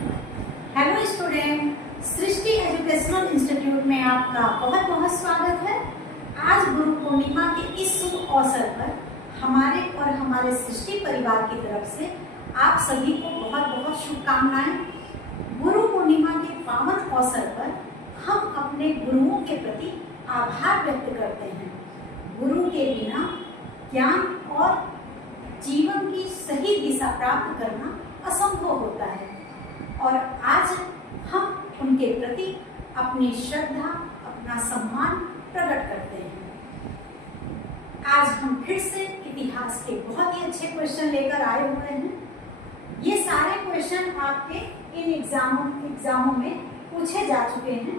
Hello student, सृष्टि educational institute में आपका बहुत बहुत स्वागत है। आज गुरु पूर्णिमा के इस शुभ अवसर पर हमारे और हमारे सृष्टि परिवार की तरफ से आप सभी को बहुत बहुत शुभकामनाएं। गुरु पूर्णिमा के पावन अवसर पर हम अपने गुरुओं के प्रति आभार व्यक्त करते हैं। गुरु के बिना ज्ञान और जीवन की सही दिशा प्राप्त करना असंभव होता है और आज हम उनके प्रति अपनी श्रद्धा, अपना सम्मान प्रकट करते हैं। आज हम फिर से इतिहास के बहुत ही अच्छे क्वेश्चन लेकर आए हुए हैं। ये सारे क्वेश्चन आपके इन एग्जामों में पूछे जा चुके हैं।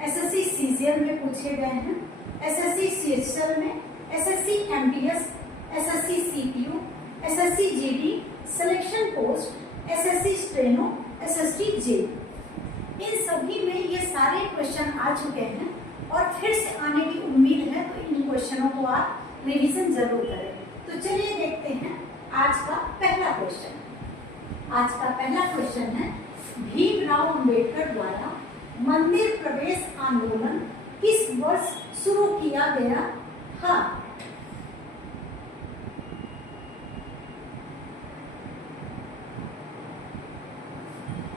एसएससी सीजीएल में पूछे गए हैं, एसएससी सीएचएल में, SSC MTS, SSC CPU, SSC GD, selection post, SSC steno, SSC J, इन सभी में ये सारे क्वेश्चन आ चुके हैं और फिर से आने की उम्मीद है, तो इन क्वेश्चनों को आप रिवीजन जरूर करें। तो चलिए देखते हैं आज का पहला क्वेश्चन। आज का पहला क्वेश्चन है, भीमराव अंबेडकर द्वारा मंदिर प्रवेश आंदोलन किस वर्ष शुरू किया गया था?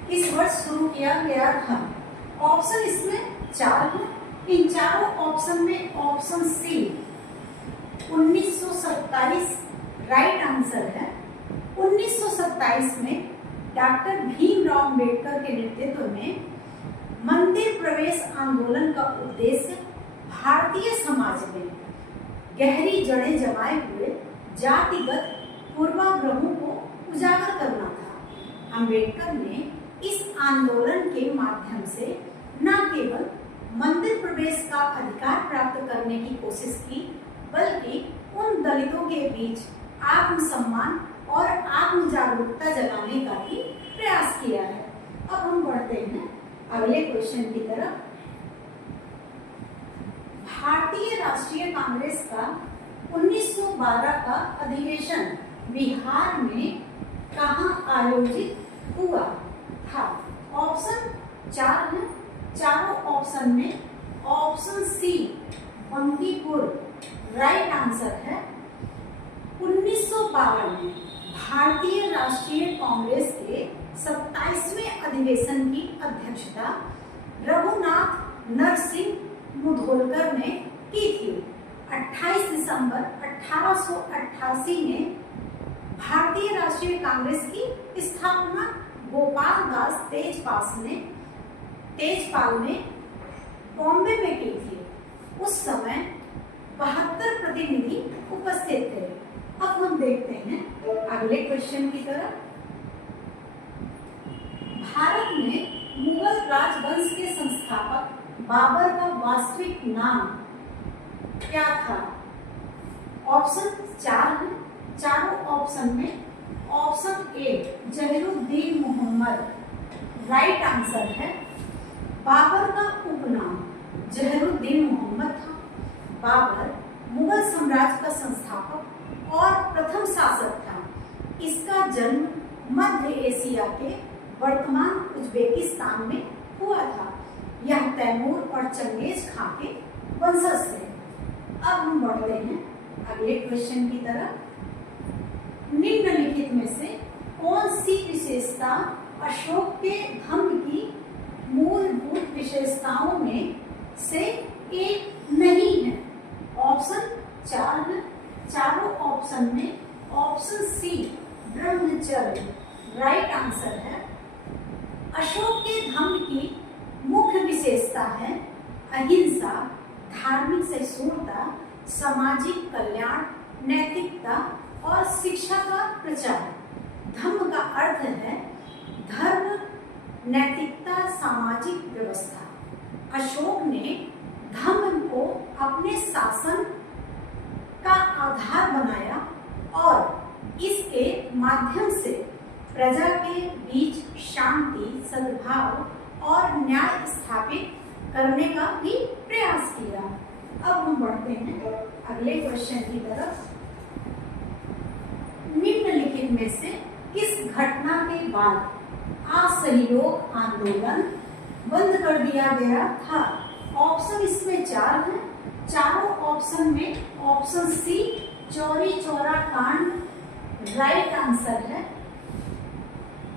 किस वर्ष शुरू किया गया था? ऑप्शन इसमें 4 है। इन चारों ऑप्शन में ऑप्शन सी 1927 राइट आंसर है। 1927 में डॉक्टर भीमराव अंबेडकर के नेतृत्व में मंदिर प्रवेश आंदोलन का उद्देश्य भारतीय समाज में गहरी जड़ें जमाए हुए जातिगत पूर्वाग्रहों को उजागर करना था। अंबेडकर ने इस आंदोलन के माध्यम से न केवल मंदिर प्रवेश का अधिकार प्राप्त करने की कोशिश की, बल्कि उन दलितों के बीच आत्मसम्मान और आत्म जागरूकता जगाने का भी प्रयास किया है। अब हम बढ़ते हैं अगले क्वेश्चन की तरफ। भारतीय राष्ट्रीय कांग्रेस का 1912 का अधिवेशन बिहार में कहाँ आयोजित हुआ था? ऑप्शन 4 है। चारों ऑप्शन में ऑप्शन सी बंकीपुर राइट आंसर है। 1912 में भारतीय राष्ट्रीय कांग्रेस के 27वें अधिवेशन की अध्यक्षता रघुनाथ नरसिंह मुधोलकर ने की थी। 28 दिसंबर 1888 में भारतीय राष्ट्रीय कांग्रेस की स्थापना गोपाल दास तेजपाल ने बॉम्बे में की थी। उस समय 72 प्रतिनिधि उपस्थित थे। अब हम देखते हैं अगले क्वेश्चन की तरफ। भारत में मुगल राजवंश के संस्थापक बाबर का वास्तविक नाम क्या था? ऑप्शन 4 है। चारों ऑप्शन में option A Zahiruddin Muhammad right answer है। बाबर का उपनाम जहीरुद्दीन मोहम्मद था। बाबर मुगल साम्राज्य का संस्थापक और प्रथम शासक था। इसका जन्म मध्य एशिया के वर्तमान उज्बेकिस्तान में हुआ था। यह तैमूर और चंगेज खां के वंशज थे। अब हम बढ़ते हैं अगले क्वेश्चन की तरफ। निम्नलिखित में से कौन सी विशेषता अशोक के धम्म की मूलभूत विशेषताओं में से एक नहीं है? ऑप्शन 4 है। चारों ऑप्शन में ऑप्शन सी ब्रह्मचर्य राइट आंसर है। अशोक के धम्म की मुख्य विशेषता है अहिंसा, धार्मिक सहिष्णुता, सामाजिक कल्याण, नैतिकता और शिक्षा का प्रचार। धम्म का अर्थ है धर्म, नैतिकता, सामाजिक व्यवस्था। अशोक ने धम्म को अपने शासन का आधार बनाया और इसके माध्यम से प्रजा के बीच शांति, सद्भाव और न्याय स्थापित करने का भी प्रयास किया। अब हम बढ़ते हैं अगले क्वेश्चन की तरफ। निम्नलिखित में से किस घटना के बाद असहयोग आंदोलन बंद कर दिया गया था। ऑप्शन इसमें 4 हैं। चारों ऑप्शन में ऑप्शन सी चौरी चौरा कांड राइट आंसर है।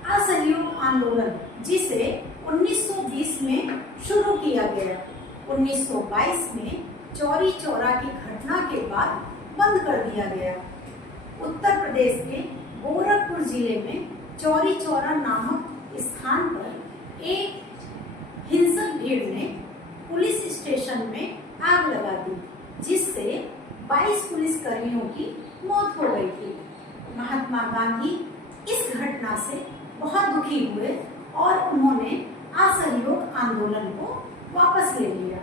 असहयोग आंदोलन जिसे 1920 में शुरू किया गया, 1922 में चौरी चौरा की घटना के बाद बंद कर दिया गया। उत्तर प्रदेश के गोरखपुर जिले में चौरी चौरा नामक स्थान पर एक हिंसक भीड़ ने पुलिस स्टेशन में आग लगा दी, जिससे 22 पुलिस कर्मियों की मौत हो गई थी। महात्मा गांधी इस घटना से बहुत दुखी हुए और उन्होंने असहयोग आंदोलन को वापस ले लिया।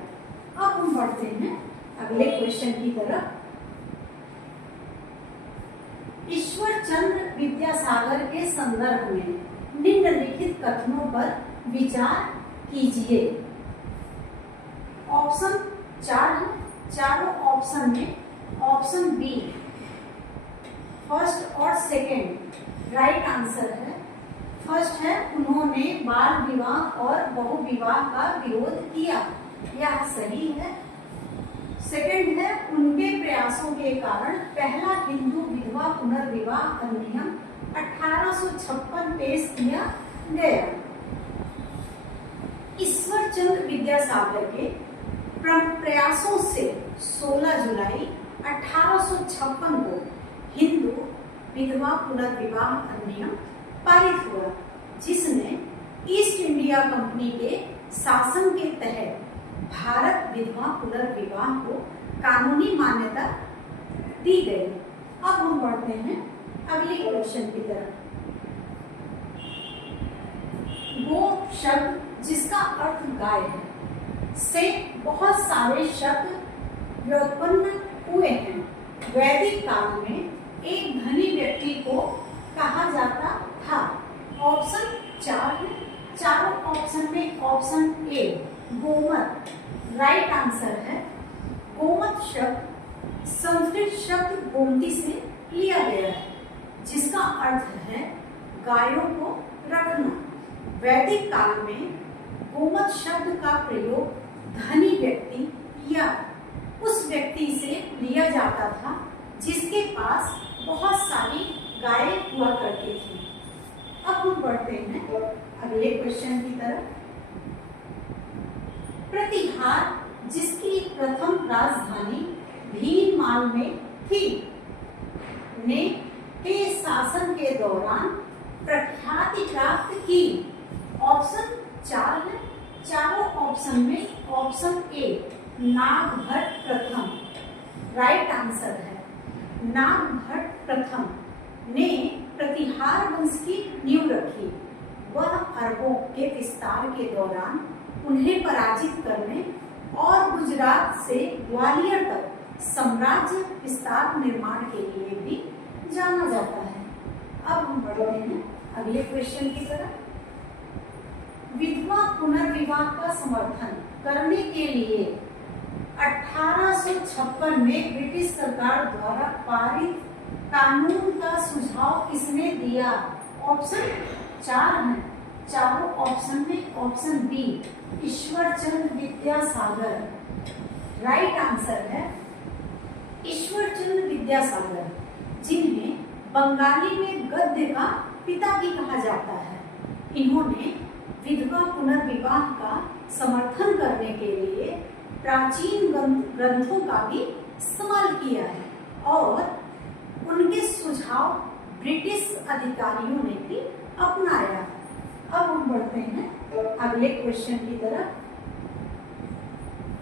अब हम बढ़ते हैं अगले क्वेश्चन की तरफ। ईश्वर चंद्र विद्यासागर के संदर्भ में निम्नलिखित कथनों पर विचार कीजिए। ऑप्शन 4 है। चारों ऑप्शन में ऑप्शन बी फर्स्ट और सेकेंड राइट आंसर है। फर्स्ट है उन्होंने बाल विवाह और बहु विवाह का विरोध किया, यह सही है। सेकेंड है उनके प्रयासों के कारण पहला हिंदू विधवा पुनर्विवाह अधिनियम 1856 पेश किया गया। ईश्वर चंद्र विद्यासागर के प्रयासों से 16 जुलाई 1856 को हिंदू विधवा पुनर्विवाह अधिनियम पारित हुआ, जिसने ईस्ट इंडिया कंपनी के शासन के तहत भारत विधवा पुनर्विवाह को कानूनी मान्यता दी गई। अब हम बढ़ते हैं अगले क्वेश्चन की तरफ। गो शब्द जिसका अर्थ गाय है से बहुत सारे शब्द व्युत्पन्न हुए हैं। वैदिक काल में एक धनी व्यक्ति को कहा जाता था। ऑप्शन 4 है। चारों ऑप्शन में ऑप्शन ए गोमत राइट आंसर है। गोमत शब्द संस्कृत शब्द गोमती से लिया गया है, जिसका अर्थ है गायों को रखना। वैदिक काल में गोमत शब्द का प्रयोग धनी व्यक्ति या उस व्यक्ति से लिया जाता था जिसके पास बहुत सारी गायें हुआ करती थी। अब हम बढ़ते हैं अगले क्वेश्चन की तरफ। प्रतिहार जिसकी प्रथम राजधानी भीनमाल में थी ने के शासन के दौरान प्रख्याति प्राप्त की। ऑप्शन 4 है। चारों ऑप्शन में ऑप्शन ए नागभट्ट प्रथम राइट आंसर है। नागभट्ट प्रथम ने प्रतिहार वंश की नींव रखी। वह अरबों के विस्तार के दौरान उन्हें पराजित करने और गुजरात से ग्वालियर तक साम्राज्य विस्तार निर्माण के लिए भी जाना जाता है। अब हम बढ़ते हैं अगले क्वेश्चन की तरफ। विधवा पुनर्विवाह का समर्थन करने के लिए 1856 में ब्रिटिश सरकार द्वारा पारित कानून का सुझाव किसने दिया? ऑप्शन 4 है। चारों ऑप्शन में option B Ishwar Chandra Vidyasagar right answer है। ईश्वर चंद्र विद्यासागर, जिन्हें बंगाली में गद्य का पिता भी कहा जाता है, इन्होंने विधवा पुनर्विवाह का समर्थन करने के लिए प्राचीन ग्रंथों का भी इस्तेमाल किया है और उनके सुझाव ब्रिटिश अधिकारियों ने भी अपनाया। अब हम बढ़ते हैं अगले क्वेश्चन की तरफ।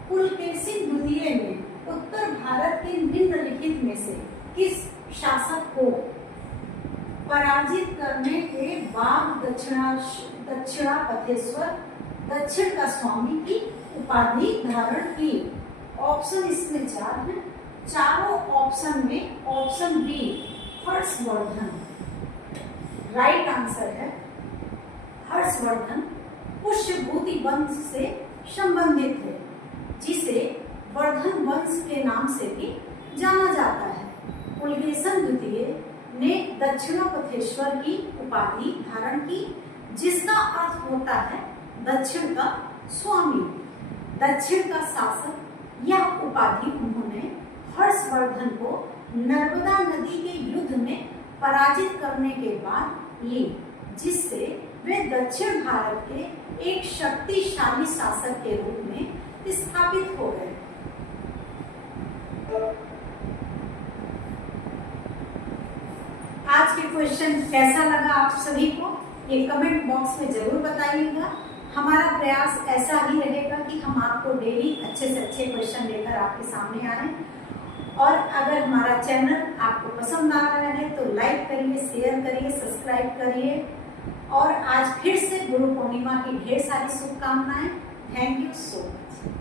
पुलकेशिन द्वितीय ने उत्तर भारत के निम्नलिखित में से किस शासक को पराजित करने के बाद दक्षिणापथेश्वर दक्षिण का स्वामी की उपाधि धारण की? ऑप्शन इसमें 4 है। चारों ऑप्शन में option B Harshavardhana right answer है। हर्षवर्धन पुष्यभूति वंश से संबंधित है, जिसे वर्धन वंश के नाम से भी जाना जाता है। पुलकेशिन द्वितीय ने दक्षिणापथेश्वर की उपाधि धारण की, जिसका अर्थ होता है दक्षिण का स्वामी, दक्षिण का शासक। यह उपाधि उन्होंने हर्षवर्धन को नर्मदा नदी के युद्ध में पराजित करने के बाद ली, जिससे वे दक्षिण भारत के एक शक्तिशाली शासक के रूप में स्थापित हो गए। आज के क्वेश्चन कैसा लगा आप सभी को, ये कमेंट बॉक्स में जरूर बताइएगा। हमारा प्रयास ऐसा ही रहेगा कि हम आपको डेली अच्छे से अच्छे क्वेश्चन लेकर आपके सामने आए। और अगर हमारा चैनल आपको पसंद आ रहा है तो लाइक करिए, शेयर करिए, सब्सक्राइब करिए। और आज फिर से गुरु पूर्णिमा की ढेर सारी शुभकामनाएं। Thank you so much.